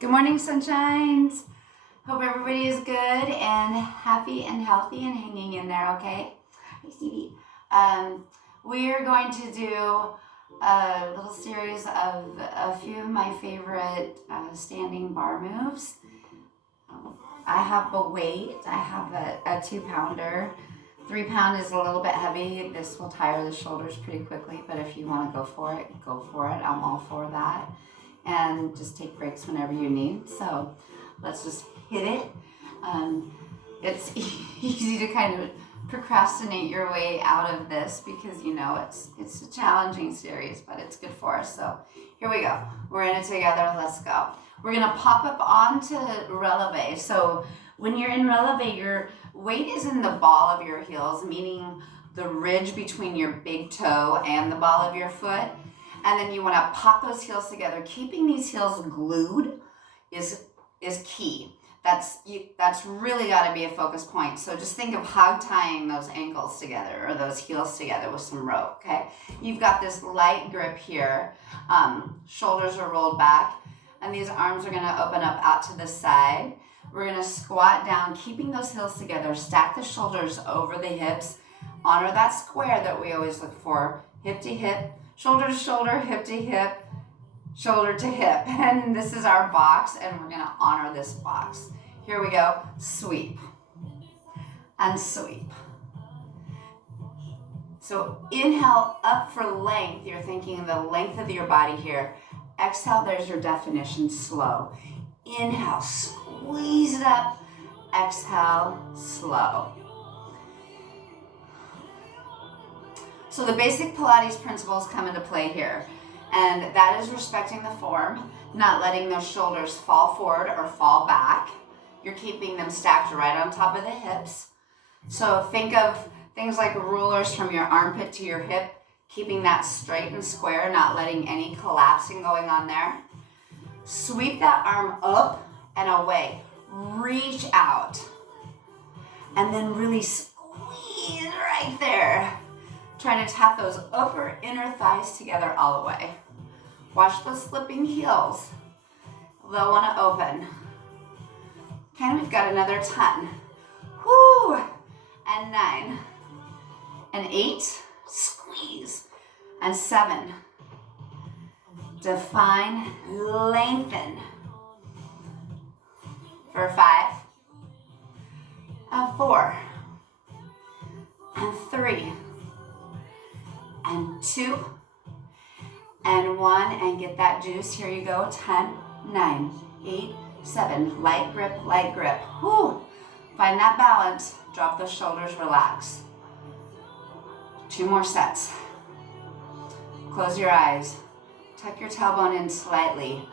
Good morning, sunshines. Hope everybody is good and happy and healthy and hanging in there, okay? Hey, Stevie. We are going to do a little series of a few of my favorite standing bar moves. I have a weight. I have a 2-pounder. 3-pound is a little bit heavy. This will tire the shoulders pretty quickly, but if you want to go for it, go for it. I'm all for that. And just take breaks whenever you need. So let's just hit it. It's easy to kind of procrastinate your way out of this because you know it's a challenging series, but it's good for us. So here we go. We're in it together. Let's go. We're gonna pop up onto releve. So when you're in releve, your weight is in the ball of your heels, meaning the ridge between your big toe and the ball of your foot. And then you want to pop those heels together. Keeping these heels glued is key. That's really got to be a focus point. So just think of hog tying those ankles together or those heels together with some rope, okay? You've got this light grip here. Shoulders are rolled back. And these arms are going to open up out to the side. We're going to squat down, keeping those heels together. Stack the shoulders over the hips. Honor that square that we always look for. Hip to hip. Shoulder to shoulder, hip to hip, shoulder to hip. And this is our box, and we're gonna honor this box. Here we go, sweep and sweep. So inhale up for length. You're thinking the length of your body here. Exhale, there's your definition, slow. Inhale, squeeze it up. Exhale, slow. So the basic Pilates principles come into play here, and that is respecting the form, not letting those shoulders fall forward or fall back. You're keeping them stacked right on top of the hips. So think of things like rulers from your armpit to your hip, keeping that straight and square, not letting any collapsing going on there. Sweep that arm up and away. Reach out. And then really squeeze right there. Trying to tap those upper inner thighs together all the way. Watch those slipping heels. They'll want to open. Okay, we've got another 10. Whoo! And 9. And 8. Squeeze. And 7. Define, lengthen. For 5. And 4. And 3. And 2, and 1, and get that juice. Here you go, 10, 9, 8, 7, light grip, light grip. Whoo! Find that balance, drop those shoulders, relax. 2 more sets. Close your eyes, tuck your tailbone in slightly.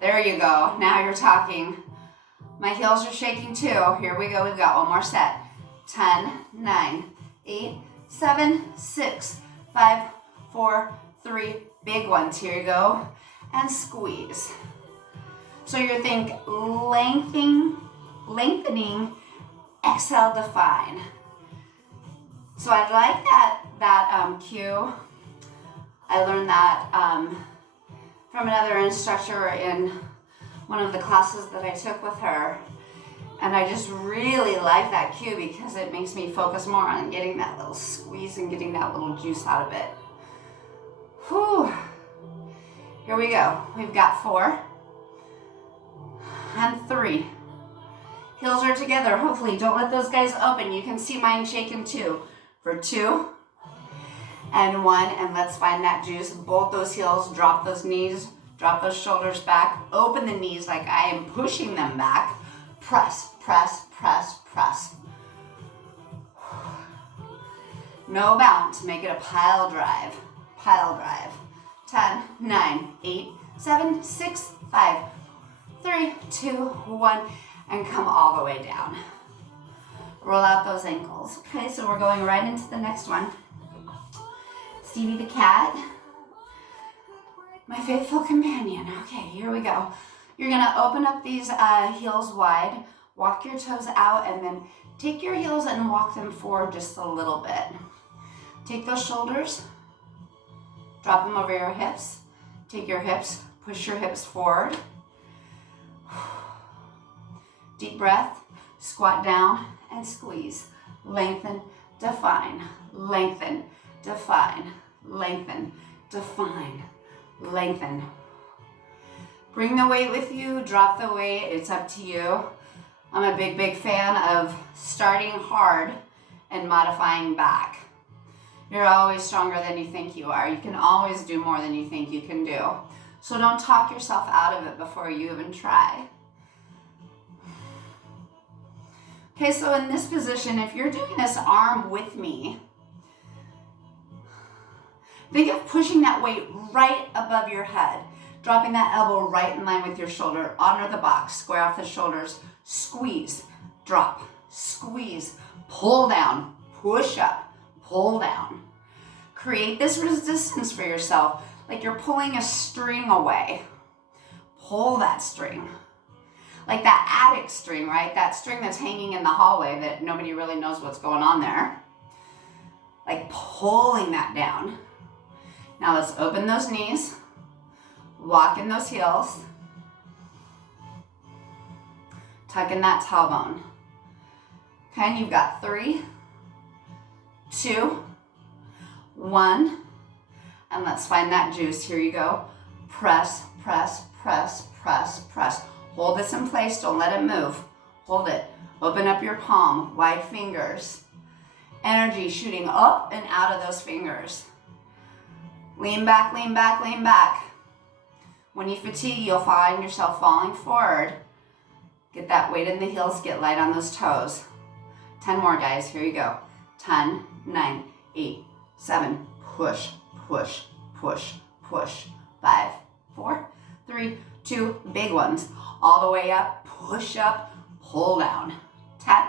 There you go, now you're talking. My heels are shaking too. Here we go, we've got 1 more set. 10, 9, 8, 7, 6, 5, 4, 3, big ones. Here you go. And squeeze. So you think lengthening, exhale, define. So I like that cue. I learned that from another instructor in one of the classes that I took with her. And I just really like that cue because it makes me focus more on getting that little squeeze and getting that little juice out of it. Whew. Here we go. We've got 4 and 3. Heels are together. Hopefully, don't let those guys open. You can see mine shaking too. For 2 and 1, and let's find that juice. Both those heels, drop those knees, drop those shoulders back, open the knees like I am pushing them back. Press, press, press, press. No bounce, make it a pile drive. Pile drive. 10, 9, 8, 7, 6, 5, 3, 2, 1, and come all the way down. Roll out those ankles. Okay, so we're going right into the next one. Stevie the cat. My faithful companion. Okay, here we go. You're gonna open up these heels wide, walk your toes out, and then take your heels and walk them forward just a little bit. Take those shoulders, drop them over your hips. Take your hips, push your hips forward. Deep breath, squat down and squeeze. Lengthen, define, lengthen, define, lengthen, define, lengthen. Bring the weight with you, drop the weight, it's up to you. I'm a big fan of starting hard and modifying back. You're always stronger than you think you are. You can always do more than you think you can do. So don't talk yourself out of it before you even try. Okay, so in this position, if you're doing this arm with me, think of pushing that weight right above your head, dropping that elbow right in line with your shoulder, honor the box, square off the shoulders, squeeze, drop, squeeze, pull down, push up, pull down. Create this resistance for yourself, like you're pulling a string away. Pull that string. Like that attic string, right? That string that's hanging in the hallway that nobody really knows what's going on there. Like pulling that down. Now let's open those knees. Walk in those heels. Tuck in that tailbone. Okay, and you've got 3, 2, 1. And let's find that juice. Here you go. Press, press, press, press, press. Hold this in place, don't let it move. Hold it. Open up your palm, wide fingers. Energy shooting up and out of those fingers. Lean back, lean back, lean back. When you fatigue, you'll find yourself falling forward. Get that weight in the heels, get light on those toes. 10 more, guys, here you go. 10, 9, 8, 7, push, push, push, push. 5, 4, 3, 2, big ones. All the way up, push up, pull down. 10,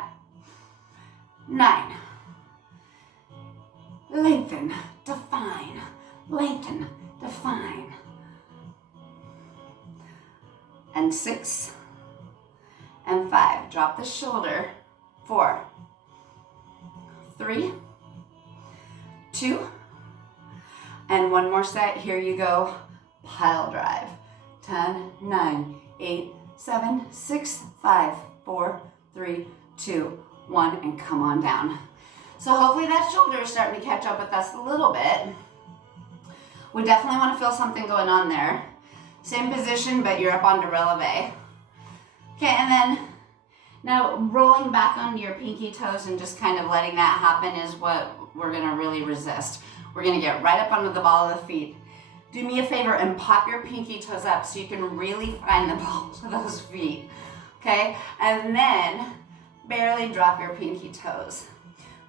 9, lengthen, define, lengthen, define. And 6, and 5. Drop the shoulder. 4, 3, 2, and one more set. Here you go. Pile drive. 10, 9, 8, 7, 6, 5, 4, 3, 2, 1, and come on down. So hopefully that shoulder is starting to catch up with us a little bit. We definitely want to feel something going on there. Same position, but you're up onto releve. Okay, and then now rolling back onto your pinky toes and just kind of letting that happen is what we're gonna really resist. We're gonna get right up onto the ball of the feet. Do me a favor and pop your pinky toes up so you can really find the balls of those feet, okay? And then barely drop your pinky toes.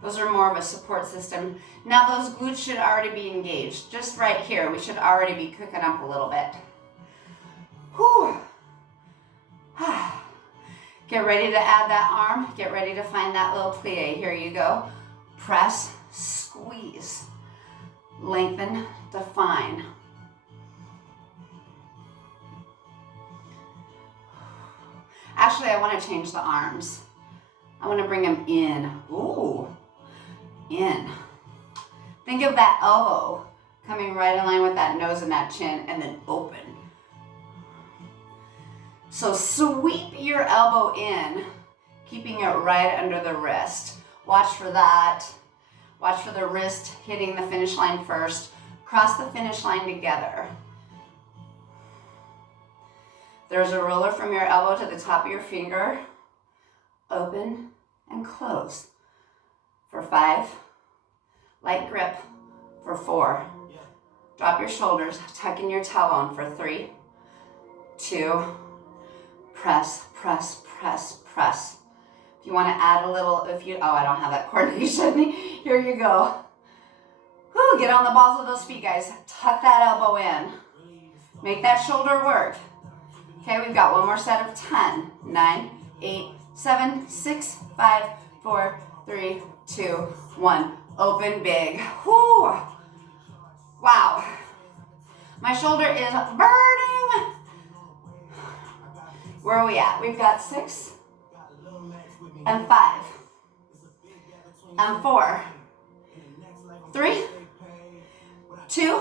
Those are more of a support system. Now those glutes should already be engaged. Just right here, we should already be cooking up a little bit. Whew. Get ready to add that arm. Get ready to find that little plie. Here you go. Press, squeeze, lengthen, define. Actually, I want to change the arms. I want to bring them in. Ooh, in. Think of that elbow coming right in line with that nose and that chin, and then open. So sweep your elbow in, keeping it right under the wrist. Watch for that. Watch for the wrist hitting the finish line first. Cross the finish line together. There's a roller from your elbow to the top of your finger. Open and close. For 5, light grip. For 4, drop your shoulders, tuck in your tailbone. For 3, 2, press, press, press, press. If you want to add a little, I don't have that coordination. Here you go. Whew, get on the balls of those feet, guys. Tuck that elbow in. Make that shoulder work. Okay, we've got one more set of 10, 9, 8, 7, 6, 5, 4, 3, 2, 1. Open big. Whew. Wow. My shoulder is burning. Where are we at? We've got 6 and 5 and 4, 3, 2,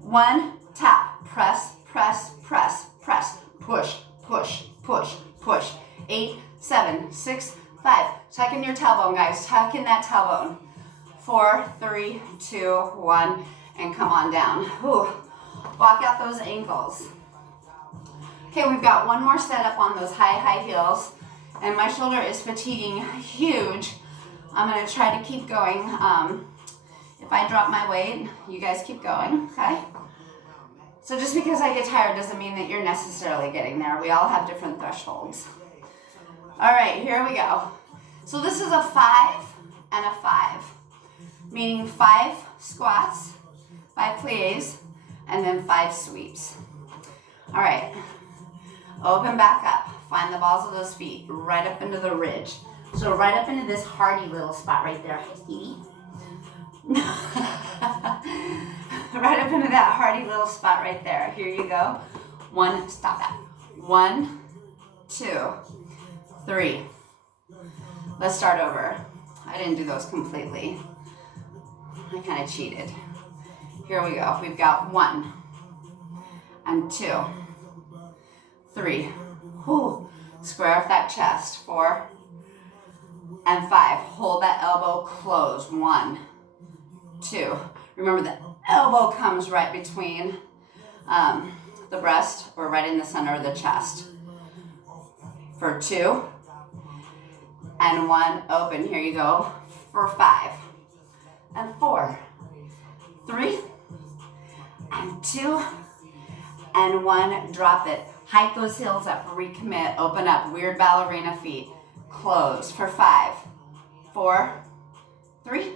1. Tap. Press, press, press, press. Push, push, push, push. 8, 7, 6, 5. Tuck in your tailbone, guys. Tuck in that tailbone. 4, 3, 2, 1, and come on down. Whew. Walk out those ankles. Okay, we've got one more set up on those high heels, and my shoulder is fatiguing huge. I'm gonna try to keep going. If I drop my weight, you guys keep going, okay? So just because I get tired doesn't mean that you're necessarily getting there. We all have different thresholds. All right, here we go. So this is a 5 and a 5, meaning 5 squats, 5 plies, and then 5 sweeps. All right, open back up. Find the balls of those feet right up into the ridge. So right up into this hardy little spot right there. Hi, Stevie. Right up into that hardy little spot right there. Here you go. 1, stop that. 1, 2, 3. Let's start over. I didn't do those completely. I kind of cheated. Here we go. We've got 1 and 2, 3. Whew. Square off that chest. 4 and 5. Hold that elbow closed. 1, 2. Remember the elbow comes right between the breast or right in the center of the chest. For 2 and 1. Open. Here you go. For 5 and 4, 3 and 2 and 1. Drop it. Hike those heels up. Recommit. Open up. Weird ballerina feet. Close. For 5, 4, 3,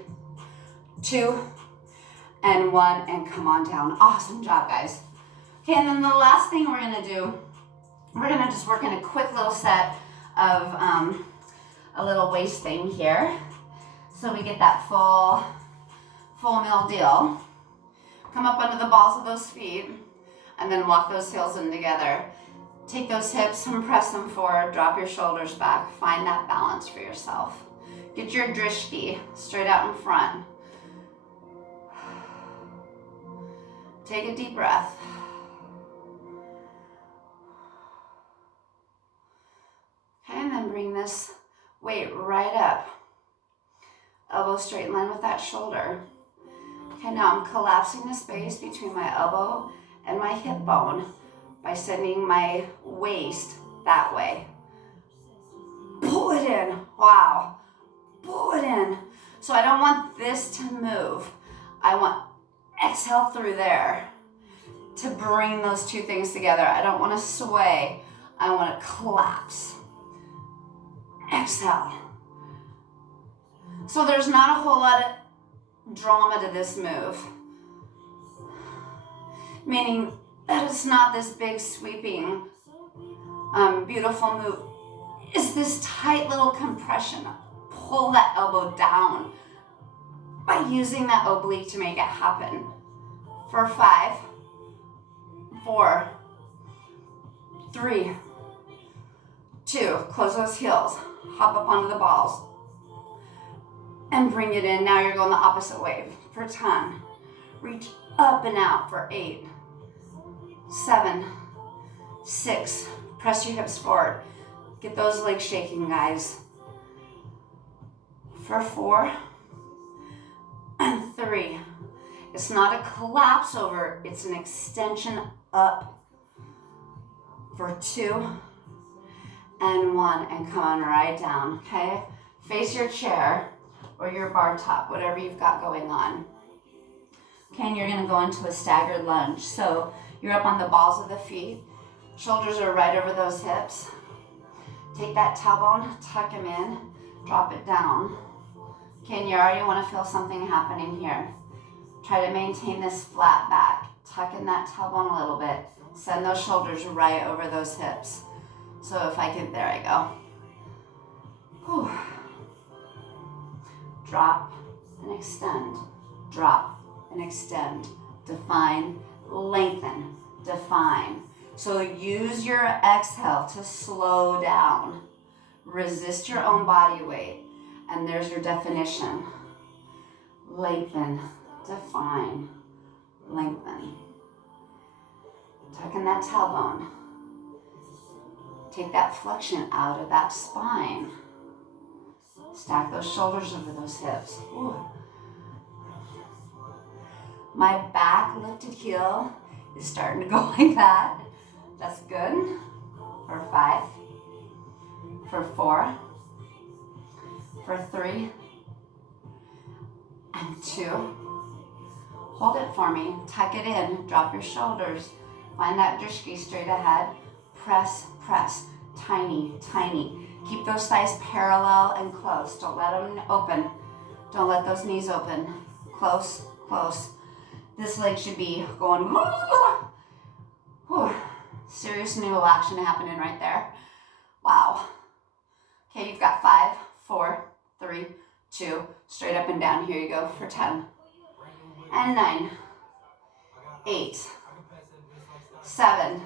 2, and 1, and come on down. Awesome job, guys. Okay, and then the last thing we're gonna do, we're gonna just work in a quick little set of a little waist thing here. So we get that full meal deal. Come up under the balls of those feet, and then walk those heels in together. Take those hips and press them forward. Drop your shoulders back. Find that balance for yourself. Get your drishti straight out in front. Take a deep breath. Okay, and then bring this weight right up. Elbow straight in line with that shoulder. Okay, now I'm collapsing the space between my elbow and my hip bone by sending my waist that way. Pull it in. Wow. Pull it in. So I don't want this to move. I want exhale through there to bring those two things together. I don't want to sway. I want to collapse. Exhale. So there's not a whole lot of drama to this move. Meaning that it's not this big sweeping, beautiful move. It's this tight little compression. Pull that elbow down by using that oblique to make it happen. For 5, 4, 3, 2. Close those heels. Hop up onto the balls. And bring it in. Now you're going the opposite way. For 10. Reach up and out for 8, 7, 6. Press your hips forward. Get those legs shaking, guys. For 4 and 3. It's not a collapse over, it's an extension up. For 2 and 1, and come on right down, okay? Face your chair or your bar top, whatever you've got going on. Okay, and you're gonna go into a staggered lunge. So you're up on the balls of the feet, shoulders are right over those hips. Take that tailbone, tuck them in, drop it down. Okay, and you already wanna feel something happening here. Try to maintain this flat back. Tuck in that tailbone a little bit. Send those shoulders right over those hips. So if I can, there I go. Whew. Drop and extend. Drop and extend. Define, lengthen, define. So use your exhale to slow down. Resist your own body weight. And there's your definition. Lengthen, define, lengthen. Tuck in that tailbone. Take that flexion out of that spine. Stack those shoulders over those hips. Ooh. My back lifted heel is starting to go like that. That's good. For 5, for 4, for 3, and 2. Hold it for me. Tuck it in. Drop your shoulders. Find that drishki straight ahead. Press, press. Tiny, tiny. Keep those thighs parallel and close. Don't let them open. Don't let those knees open. Close, close. This leg should be going. Whew. Serious noodle action happening right there. Wow. Okay, you've got 5, 4, 3, 2. Straight up and down. Here you go for 10. And 9. 8. 7.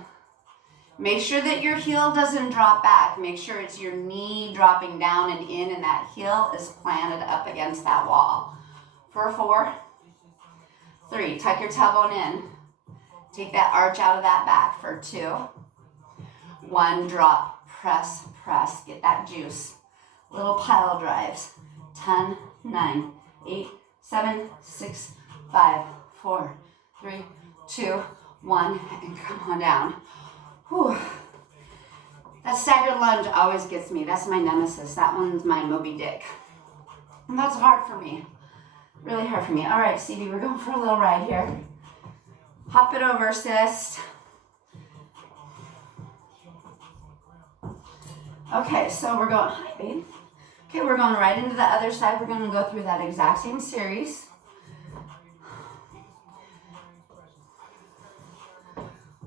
Make sure that your heel doesn't drop back. Make sure it's your knee dropping down and in, and that heel is planted up against that wall. For 4, 3, tuck your tailbone in. Take that arch out of that back. For 2, 1, drop, press, press. Get that juice. Little pile drives. 10, 9, 8, 7, 6, 5, 4, 3, 2, 1, and come on down. Whew. That staggered lunge always gets me. That's my nemesis. That one's my Moby Dick. And that's hard for me. Really hard for me. All right, CB, we're going for a little ride here. Hop it over, sis. Okay, so we're going, hi, babe. Okay, we're going right into the other side. We're going to go through that exact same series.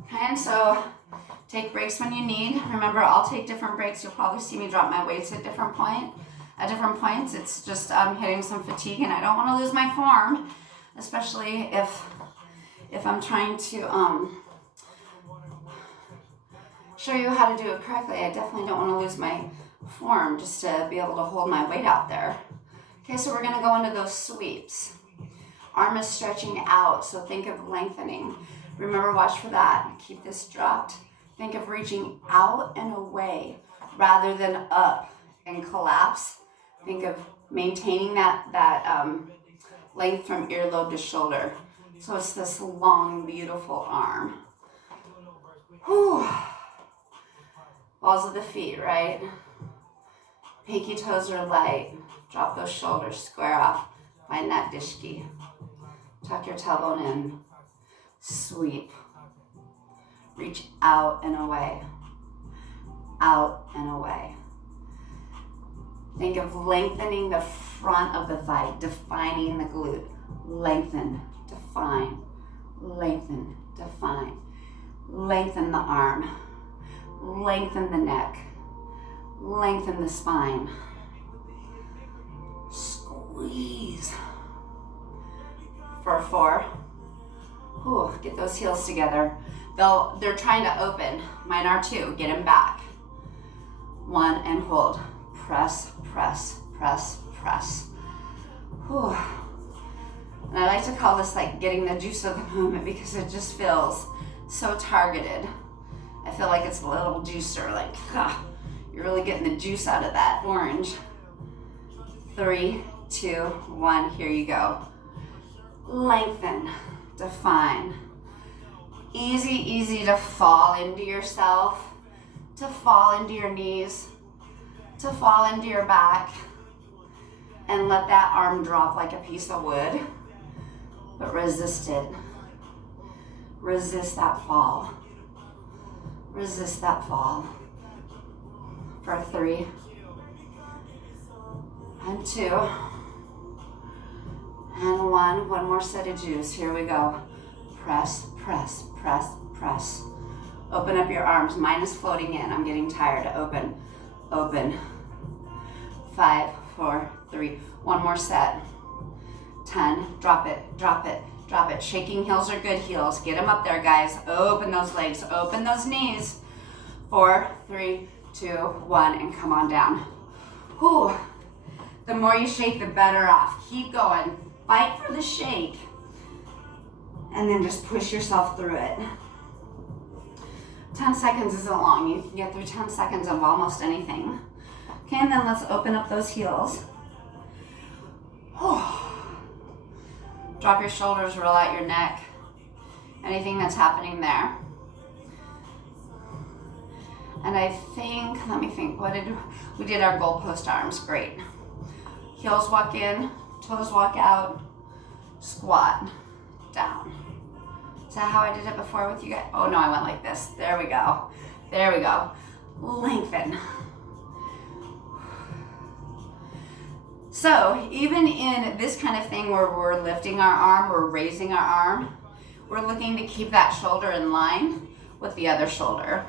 And so take breaks when you need. Remember, I'll take different breaks. You'll probably see me drop my weights at different points. It's just hitting some fatigue, and I don't want to lose my form, especially if I'm trying to show you how to do it correctly. I definitely don't want to lose my form just to be able to hold my weight out there. Okay, so we're going to go into those sweeps. Arm is stretching out, so think of lengthening. Remember, watch for that. Keep this dropped. Think of reaching out and away rather than up and collapse. Think of maintaining that length from earlobe to shoulder. So it's this long, beautiful arm. Whew. Balls of the feet, right? Pinky toes are light. Drop those shoulders, square off. Find that dishki. Tuck your tailbone in. Sweep. Reach out and away. Out and away. Think of lengthening the front of the thigh, defining the glute. Lengthen, define, lengthen, define. Lengthen the arm. Lengthen the neck. Lengthen the spine. Squeeze. For 4. Ooh, get those heels together. They're trying to open. Mine are too. Get them back. 1 and hold. Press, press, press, press. Whew. And I like to call this like getting the juice of the moment because it just feels so targeted. I feel like it's a little juicer, like you're really getting the juice out of that orange. 3, 2, 1, here you go. Lengthen, define. Easy, easy to fall into yourself, to fall into your knees, to fall into your back, and let that arm drop like a piece of wood, but resist it. Resist that fall. Resist that fall. For 3, and 2, and 1. One more set of juice. Here we go. Press, press, press, press. Open up your arms. Mine is floating in. I'm getting tired. Open, open. 5, 4, 3. One more set. 10. Drop it, drop it, drop it. Shaking heels are good heels. Get them up there, guys. Open those legs. Open those knees. 4, 3, 2, 1, and come on down. Whew. The more you shake, the better off. Keep going. Fight for the shake. And then just push yourself through it. 10 seconds isn't long. You can get through 10 seconds of almost anything. Okay, and then let's open up those heels. Drop your shoulders, roll out your neck. Anything that's happening there. And I think, let me think, we did our goalpost arms, great. Heels walk in, toes walk out, squat, down. Is that how I did it before with you guys? Oh no, I went like this. There we go. There we go. Lengthen. So even in this kind of thing where we're lifting our arm, we're raising our arm, we're looking to keep that shoulder in line with the other shoulder.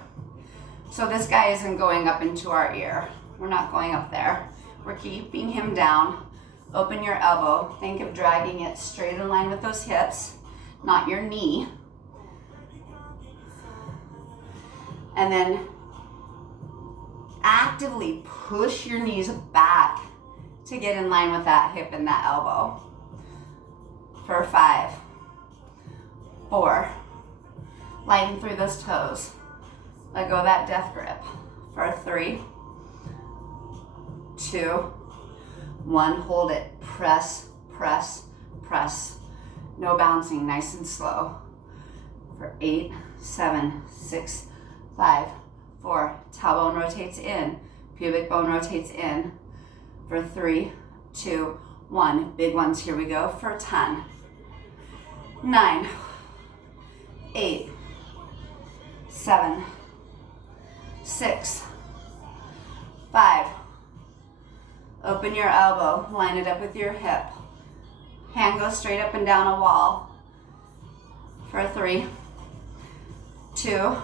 So this guy isn't going up into our ear. We're not going up there. We're keeping him down. Open your elbow. Think of dragging it straight in line with those hips, not your knee. And then actively push your knees back to get in line with that hip and that elbow. For 5, 4, lighten through those toes. Let go of that death grip. For 3, 2, 1, hold it. Press, press, press. No bouncing, nice and slow. For 8, 7, 6, 5, 4, tailbone rotates in, pubic bone rotates in. For 3, 2, 1, big ones, here we go. For 10, 9, 8, 7, 6, 5. Open your elbow, line it up with your hip. Hand goes straight up and down a wall. For 3, 2,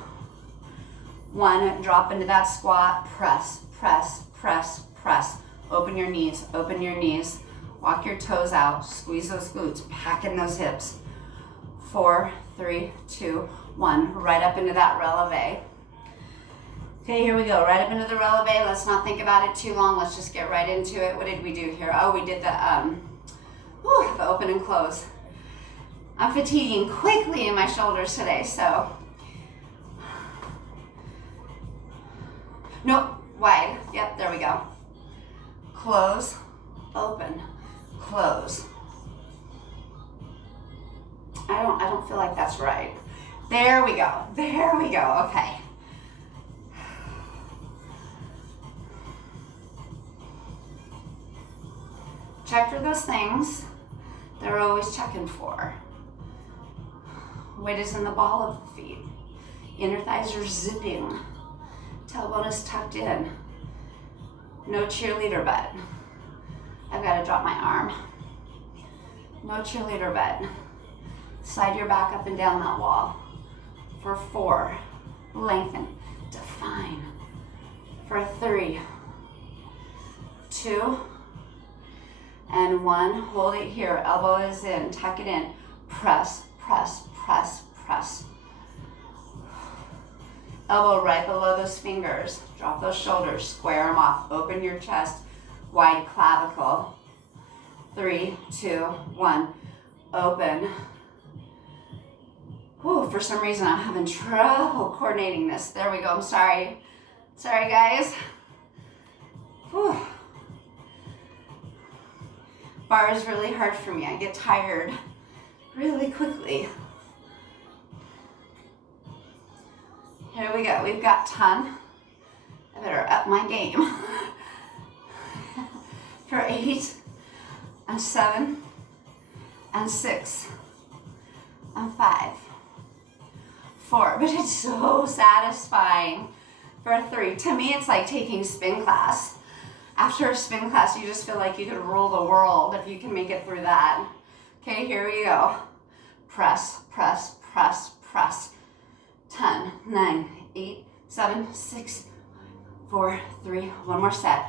1, drop into that squat, press, press, press, press. Open your knees, open your knees. Walk your toes out, squeeze those glutes, pack in those hips. 4, 3, 2, 1, right up into that releve. Okay, here we go, right up into the releve. Let's not think about it too long, let's just get right into it. What did we do here? Oh, we did the open and close. I'm fatiguing quickly in my shoulders today, so. Nope, wide, yep, there we go. Close, open, close. I don't feel like that's right. There we go, okay. Check for those things that we're always checking for. Weight is in the ball of the feet. Inner thighs are zipping. Tailbone is tucked in. No cheerleader butt. I've got to drop my arm. No cheerleader butt. Slide your back up and down that wall. For 4, lengthen, define. For 3, 2, and 1, hold it here. Elbow is in, tuck it in. Press, press, press, press. Elbow right below those fingers. Drop those shoulders, square them off. Open your chest, wide clavicle. 3, 2, 1, open. Whew, for some reason I'm having trouble coordinating this. There we go, I'm sorry. Sorry guys. Whew. Bar is really hard for me. I get tired really quickly. Here we go, we've got 10. I better up my game. For 8, and 7, and 6, and 5, 4, but it's so satisfying. For 3, to me it's like taking spin class. After a spin class, you just feel like you could rule the world if you can make it through that. Okay, here we go. Press, press, press, press. 10, 9, 8, 7, 6, 4, 3, one more set.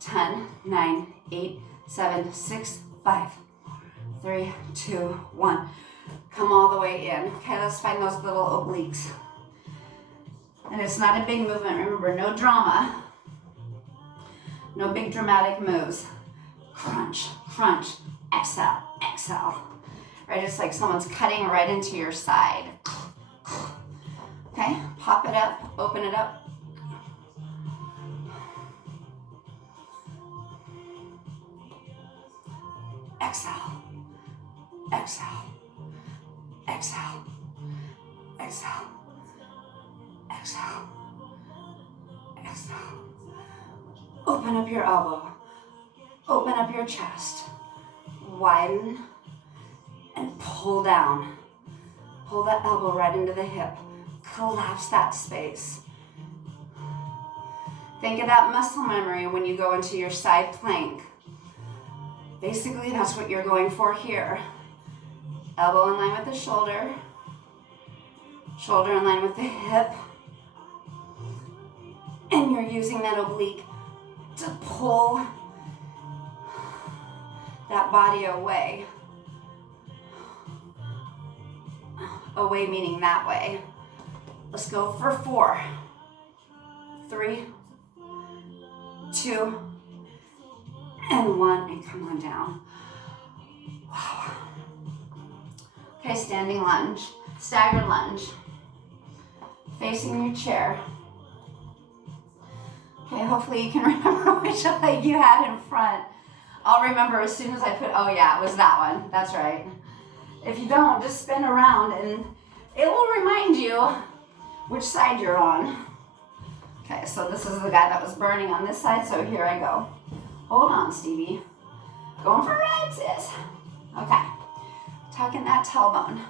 10, 9, 8, 7, 6, 5, 3, 2, 1. Come all the way in. Okay, let's find those little obliques. And it's not a big movement. Remember, no drama. No big dramatic moves. Crunch, crunch, exhale, exhale. Right, it's like someone's cutting right into your side. Okay, pop it up, open it up. Exhale, exhale, exhale, exhale, exhale, exhale. Open up your elbow, open up your chest, widen, and pull down. Pull that elbow right into the hip. Collapse that space. Think of that muscle memory when you go into your side plank. Basically, that's what you're going for here. Elbow in line with the shoulder. Shoulder in line with the hip. And you're using that oblique to pull that body away. Away meaning that way. Let's go for 4, 3, 2, and 1, and come on down. Wow. Okay, standing lunge, staggered lunge. Facing your chair. Okay, hopefully you can remember which leg you had in front. I'll remember as soon as I put, oh yeah, it was that one. That's right. If you don't, just spin around and it will remind you which side you're on. Okay, so this is the guy that was burning on this side, so here I go. Hold on, Stevie. Going for red, sis. Okay, tuck in that tailbone.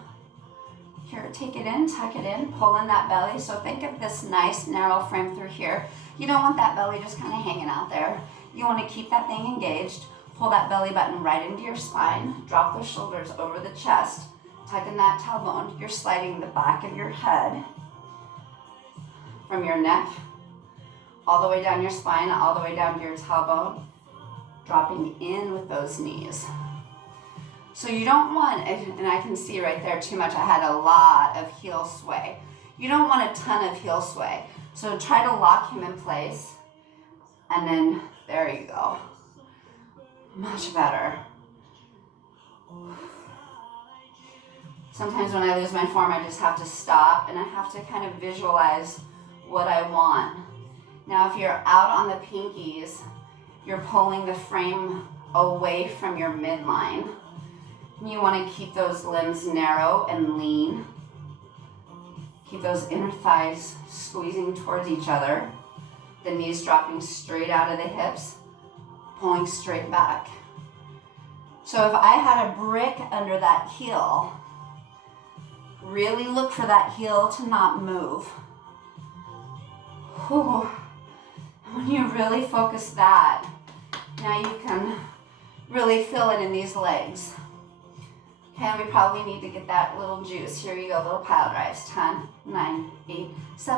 Here, take it in, tuck it in, pull in that belly. So think of this nice narrow frame through here. You don't want that belly just kind of hanging out there. You want to keep that thing engaged. Pull that belly button right into your spine. Drop those shoulders over the chest. Tuck in that tailbone. You're sliding the back of your head from your neck all the way down your spine, all the way down to your tailbone. Dropping in with those knees. So you don't want, and I can see right there too much, I had a lot of heel sway. You don't want a ton of heel sway. So try to lock him in place. And then, there you go. Much better. Sometimes when I lose my form, I just have to stop and I have to kind of visualize what I want. Now, if you're out on the pinkies, you're pulling the frame away from your midline. You want to keep those limbs narrow and lean. Keep those inner thighs squeezing towards each other. The knees dropping straight out of the hips, pulling straight back. So if I had a brick under that heel, really look for that heel to not move. Whew. When you really focus that, now you can really feel it in these legs. Okay, we probably need to get that little juice. Here you go, little pile drives. 10, 9, 8, 7.